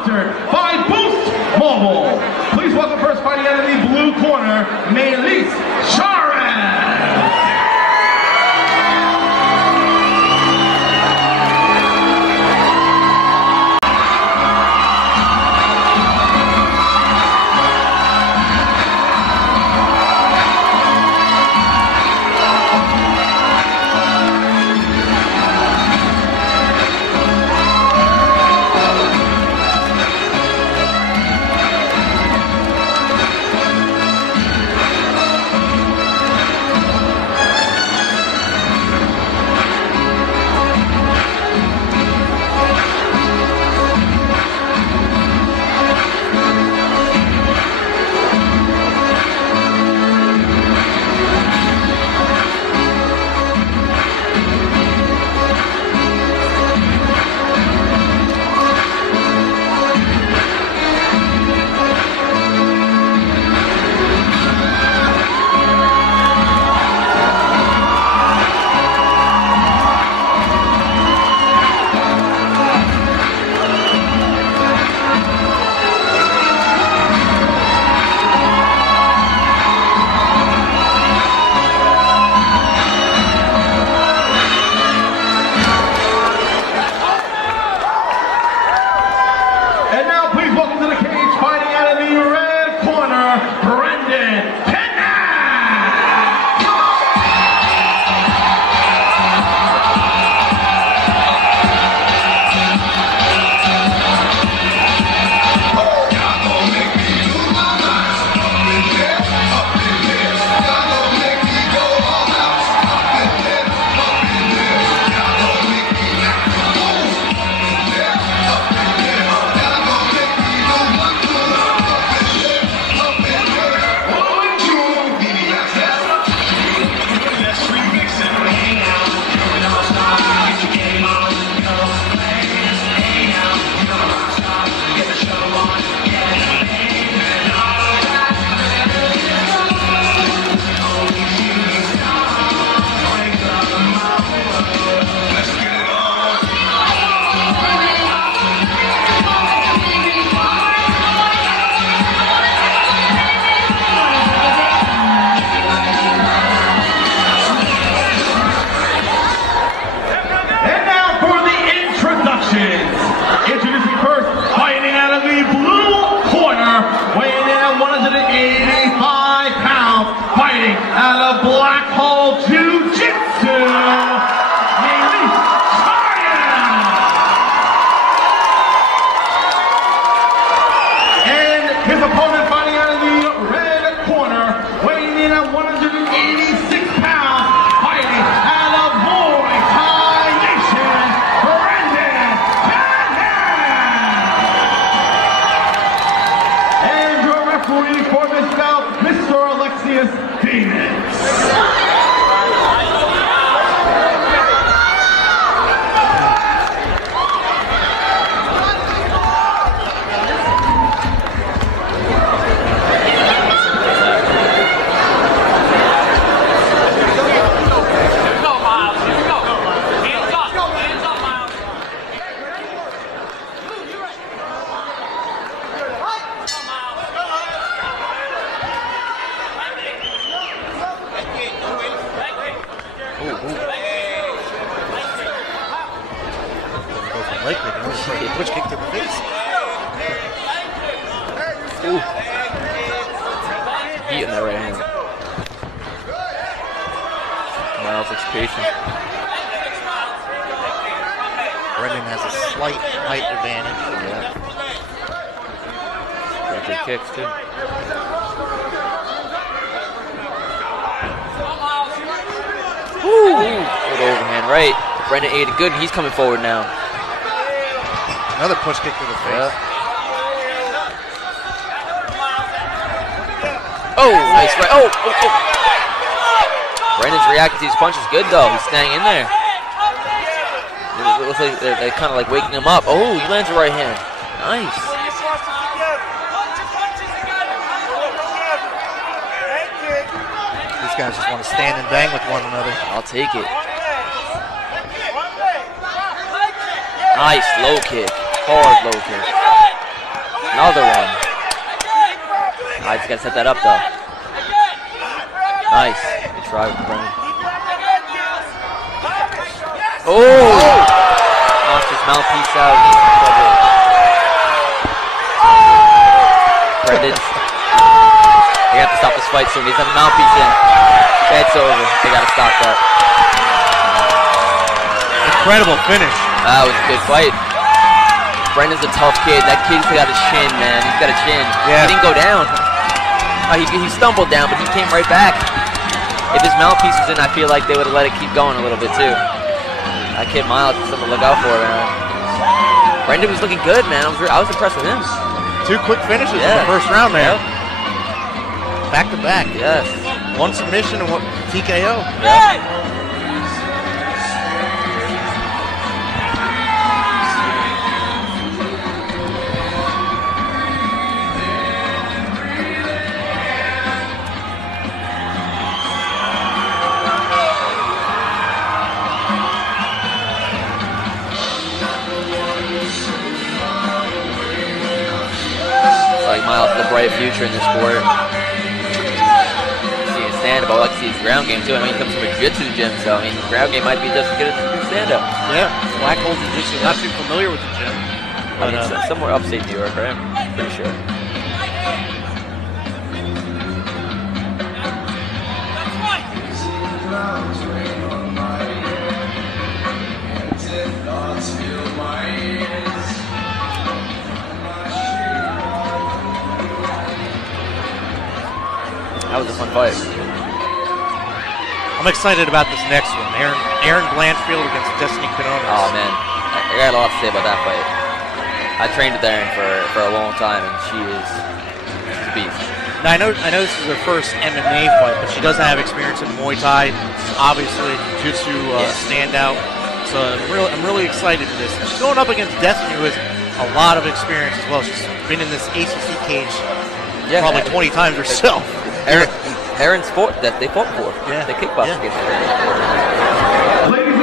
sponsored by Boost Mobile. Please welcome first fighting out of the blue corner, Meylis, Charyyev. Branden. Introducing first, fighting out of the blue corner, weighing in at 185 pounds, fighting out of Black Hole Jiu-Jitsu, Meylis, Charyyev. And his opponent fighting out of the red corner, weighing in at 186 pounds, fighting out of Muay Thai Nation, Branden. For this bout, Mr. Alexius Demons. Push kick to the face. Ooh. Heat in that right hand. Miles execution. Branden has a slight height advantage. Yeah. Very good kicks too. Ooh. Good overhand right. Branden ate it good and he's coming forward now. Another push kick to the face. Yeah. Oh, nice right. Oh. Branden's reacting to his punches good though. He's staying in there. It looks like they're kind of like waking him up. Oh, he lands a right hand. Nice. These guys just want to stand and bang with one another. I'll take it. Nice low kick. Hard low kick. Another one. I just gotta set that up though. Nice. Good try with Branden. Oh! Knocks his mouthpiece out. Branden. They have to stop this fight soon. He's got the mouthpiece in. It's over. They gotta stop that. Incredible finish. That was a good fight. Branden's a tough kid. That kid's got a chin, man. He's got a chin. Yeah. He didn't go down. He stumbled down, but he came right back. If his mouthpiece was in, I feel like they would have let it keep going a little bit too. That kid Meylis is something to look out for, man. Branden was looking good, man. I was impressed with him. 2 quick finishes in the first round, man. Yep. Back to back. Yes. 1 submission and 1 TKO. Yep. Meylis has a bright future in this sport. See his stand-up. I like to see his ground game too. I mean, he comes from a jiu-jitsu gym, so I mean, his ground game might be just as good as his stand-up. Yeah, Black Hole Jiu-Jitsu. Not too familiar with the gym. But somewhere upstate New York, right? Pretty sure. That was a fun fight. I'm excited about this next one. Aaron Blanchfield against Destiny Canonas. Oh man, I got a lot to say about that fight. I trained with Aaron for a long time, and she's a beast. Now I know this is her first MMA fight, but she doesn't have experience in Muay Thai. Obviously, Jiu-Jitsu standout. So I'm really excited for this. She's going up against Destiny, who has a lot of experience as well. She's been in this ACC cage probably 20 times herself. Aaron's fought that they fought for. Yeah. They kickboxed against her. Ladies